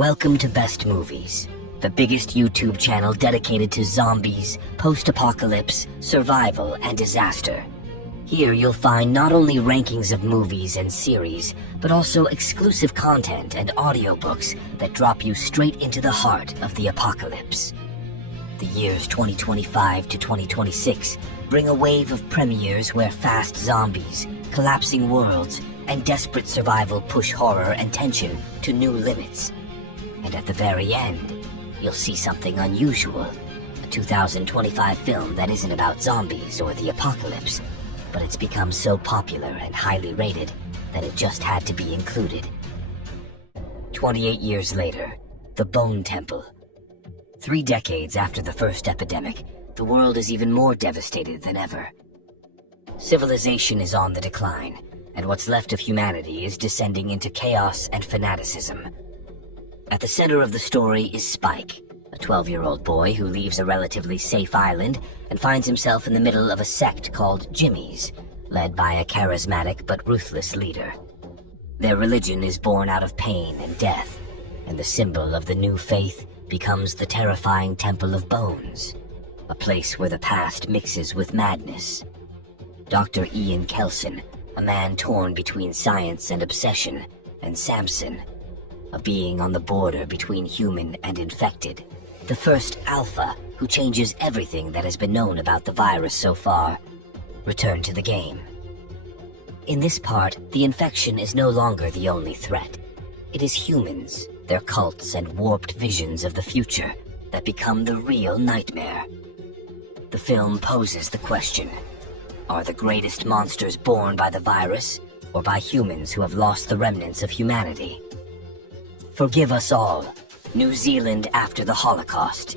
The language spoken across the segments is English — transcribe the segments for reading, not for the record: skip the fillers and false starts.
Welcome to Best Movies, the biggest YouTube channel dedicated to zombies, post-apocalypse, survival, and disaster. Here you'll find not only rankings of movies and series, but also exclusive content and audiobooks that drop you straight into the heart of the apocalypse. The years 2025 to 2026 bring a wave of premieres where fast zombies, collapsing worlds, and desperate survival push horror and tension to new limits. And at the very end, you'll see something unusual. A 2025 film that isn't about zombies or the apocalypse, but it's become so popular and highly rated that it just had to be included. 28 years later, The Bone Temple. 3 decades after the first epidemic, the world is even more devastated than ever. Civilization is on the decline, and what's left of humanity is descending into chaos and fanaticism. At the center of the story is Spike, a 12-year-old boy who leaves a relatively safe island and finds himself in the middle of a sect called Jimmy's, led by a charismatic but ruthless leader. Their religion is born out of pain and death, and the symbol of the new faith becomes the terrifying Temple of Bones, a place where the past mixes with madness. Dr. Ian Kelson, a man torn between science and obsession, and Samson, a being on the border between human and infected, the first Alpha who changes everything that has been known about the virus so far, return to the game. In this part, the infection is no longer the only threat. It is humans, their cults and warped visions of the future that become the real nightmare. The film poses the question, are the greatest monsters born by the virus, or by humans who have lost the remnants of humanity? Forgive Us All, New Zealand after the Holocaust.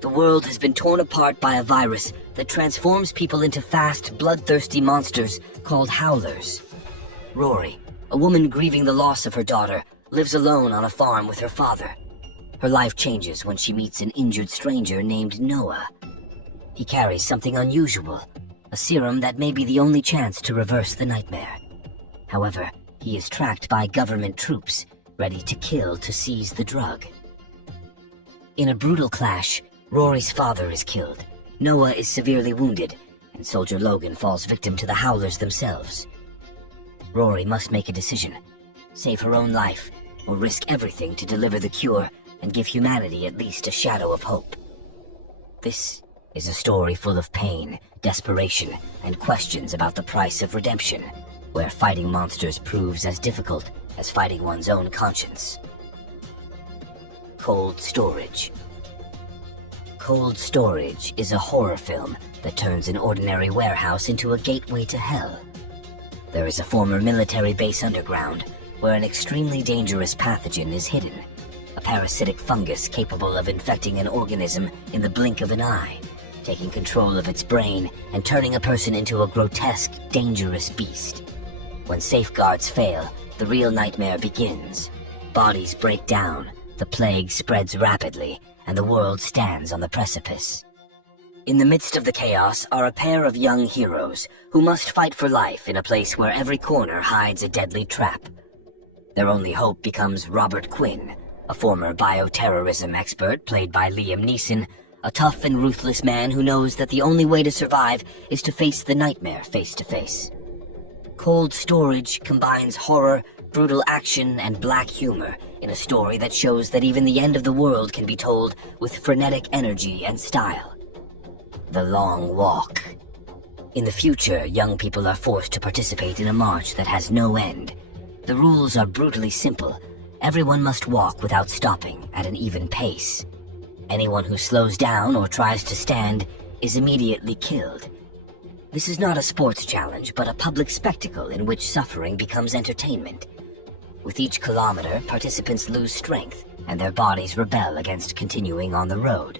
The world has been torn apart by a virus that transforms people into fast, bloodthirsty monsters called howlers. Rory, a woman grieving the loss of her daughter, lives alone on a farm with her father. Her life changes when she meets an injured stranger named Noah. He carries something unusual, a serum that may be the only chance to reverse the nightmare. However, he is tracked by government troops, ready to kill to seize the drug. In a brutal clash, Rory's father is killed, Noah is severely wounded, and Soldier Logan falls victim to the Howlers themselves. Rory must make a decision, save her own life, or risk everything to deliver the cure and give humanity at least a shadow of hope. This is a story full of pain, desperation, and questions about the price of redemption, where fighting monsters proves as difficult as fighting one's own conscience. Cold Storage. Cold Storage is a horror film that turns an ordinary warehouse into a gateway to hell. There is a former military base underground where an extremely dangerous pathogen is hidden, a parasitic fungus capable of infecting an organism in the blink of an eye, taking control of its brain and turning a person into a grotesque, dangerous beast. When safeguards fail, the real nightmare begins. Bodies break down, the plague spreads rapidly, and the world stands on the precipice. In the midst of the chaos are a pair of young heroes who must fight for life in a place where every corner hides a deadly trap. Their only hope becomes Robert Quinn, a former bioterrorism expert played by Liam Neeson, a tough and ruthless man who knows that the only way to survive is to face the nightmare face to face. Cold Storage combines horror, brutal action, and black humor in a story that shows that even the end of the world can be told with frenetic energy and style. The Long Walk. In the future, young people are forced to participate in a march that has no end. The rules are brutally simple. Everyone must walk without stopping at an even pace. Anyone who slows down or tries to stand is immediately killed. This is not a sports challenge, but a public spectacle in which suffering becomes entertainment. With each kilometer, participants lose strength, and their bodies rebel against continuing on the road.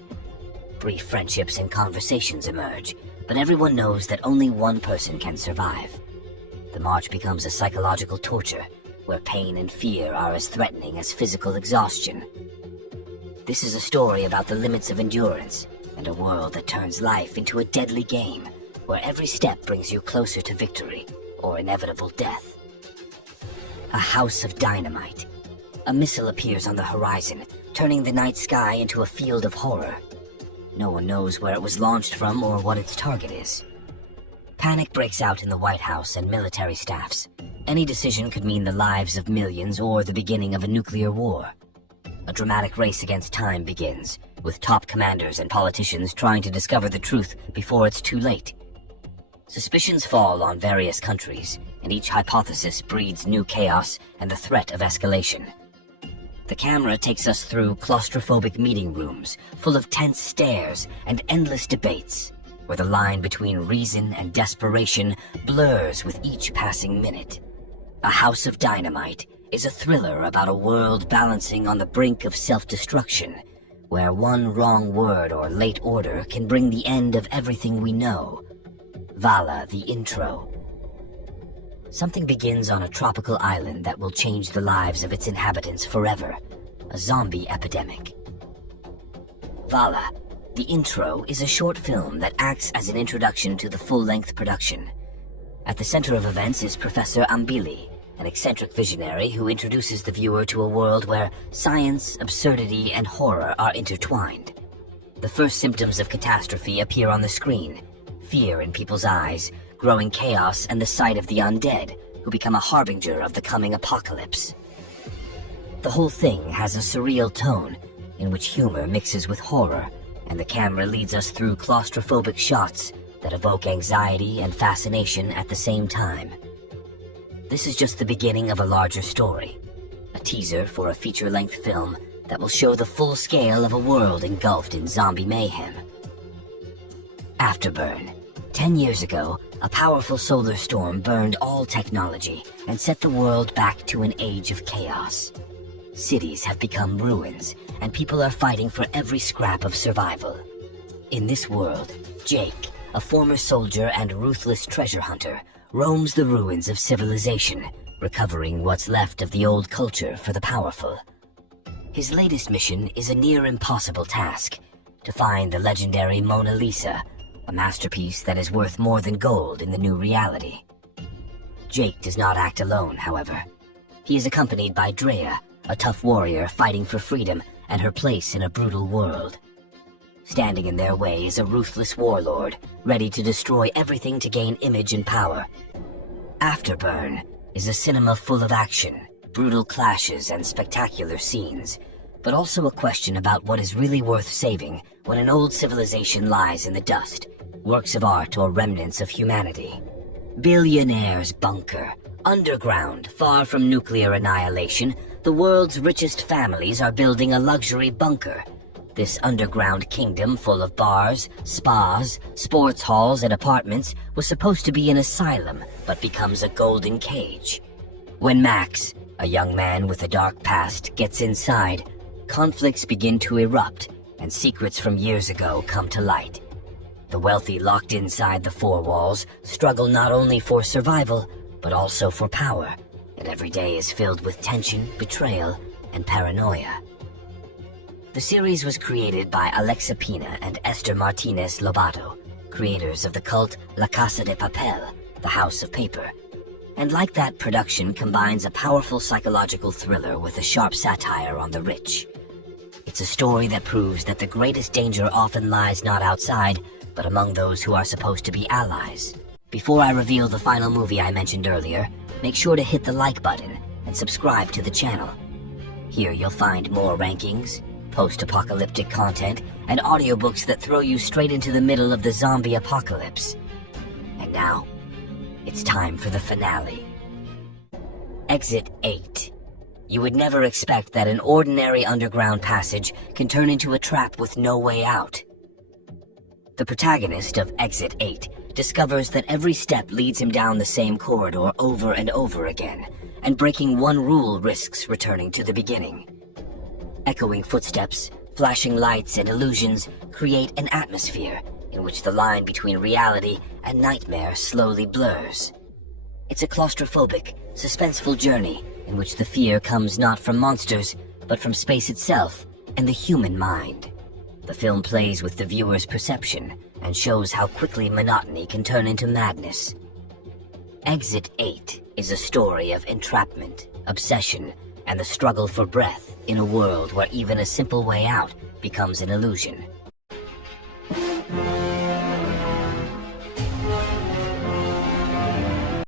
Brief friendships and conversations emerge, but everyone knows that only one person can survive. The march becomes a psychological torture, where pain and fear are as threatening as physical exhaustion. This is a story about the limits of endurance, and a world that turns life into a deadly game, where every step brings you closer to victory or inevitable death. A House of Dynamite. a missile appears on the horizon, turning the night sky into a field of horror. No one knows where it was launched from or what its target is. Panic breaks out in the White House and military staffs. Any decision could mean the lives of millions or the beginning of a nuclear war. A dramatic race against time begins, with top commanders and politicians trying to discover the truth before it's too late. Suspicions fall on various countries, and each hypothesis breeds new chaos and the threat of escalation. The camera takes us through claustrophobic meeting rooms, full of tense stares and endless debates, where the line between reason and desperation blurs with each passing minute. A House of Dynamite is a thriller about a world balancing on the brink of self-destruction, where one wrong word or late order can bring the end of everything we know. Vala, the intro. Something begins on a tropical island that will change the lives of its inhabitants forever. A zombie epidemic. Vala, the intro, is a short film that acts as an introduction to the full-length production. At the center of events is Professor Ambili, an eccentric visionary who introduces the viewer to a world where science, absurdity, and horror are intertwined. The first symptoms of catastrophe appear on the screen: fear in people's eyes, growing chaos, and the sight of the undead, who become a harbinger of the coming apocalypse. The whole thing has a surreal tone, in which humor mixes with horror, and the camera leads us through claustrophobic shots that evoke anxiety and fascination at the same time. This is just the beginning of a larger story, a teaser for a feature-length film that will show the full scale of a world engulfed in zombie mayhem. Afterburn. 10 years ago, a powerful solar storm burned all technology and set the world back to an age of chaos. Cities have become ruins, and people are fighting for every scrap of survival. In this world, Jake, a former soldier and ruthless treasure hunter, roams the ruins of civilization, recovering what's left of the old culture for the powerful. His latest mission is a near-impossible task: to find the legendary Mona Lisa, a masterpiece that is worth more than gold in the new reality. Jake does not act alone, however. He is accompanied by Drea, a tough warrior fighting for freedom and her place in a brutal world. Standing in their way is a ruthless warlord, ready to destroy everything to gain image and power. Afterburn is a cinema full of action, brutal clashes, and spectacular scenes, but also a question about what is really worth saving when an old civilization lies in the dust, works of art or remnants of humanity. Billionaires Bunker. Underground, far from nuclear annihilation, the world's richest families are building a luxury bunker. This underground kingdom, full of bars, spas, sports halls, and apartments, was supposed to be an asylum, but becomes a golden cage. When Max, a young man with a dark past, gets inside, conflicts begin to erupt, and secrets from years ago come to light. The wealthy locked inside the four walls struggle not only for survival, but also for power, and every day is filled with tension, betrayal, and paranoia. The series was created by Alexa Pina and Esther Martinez Lobato, creators of the cult La Casa de Papel, the House of Paper. And like that, production combines a powerful psychological thriller with a sharp satire on the rich. It's a story that proves that the greatest danger often lies not outside, but among those who are supposed to be allies. Before I reveal the final movie I mentioned earlier, make sure to hit the like button and subscribe to the channel. Here you'll find more rankings, post-apocalyptic content, and audiobooks that throw you straight into the middle of the zombie apocalypse. And now, it's time for the finale. Exit 8. You would never expect that an ordinary underground passage can turn into a trap with no way out. The protagonist of Exit 8 discovers that every step leads him down the same corridor over and over again, and breaking one rule risks returning to the beginning. Echoing footsteps, flashing lights, and illusions create an atmosphere in which the line between reality and nightmare slowly blurs. It's a claustrophobic, suspenseful journey in which the fear comes not from monsters, but from space itself and the human mind. The film plays with the viewer's perception and shows how quickly monotony can turn into madness. Exit 8 is a story of entrapment, obsession, and the struggle for breath in a world where even a simple way out becomes an illusion.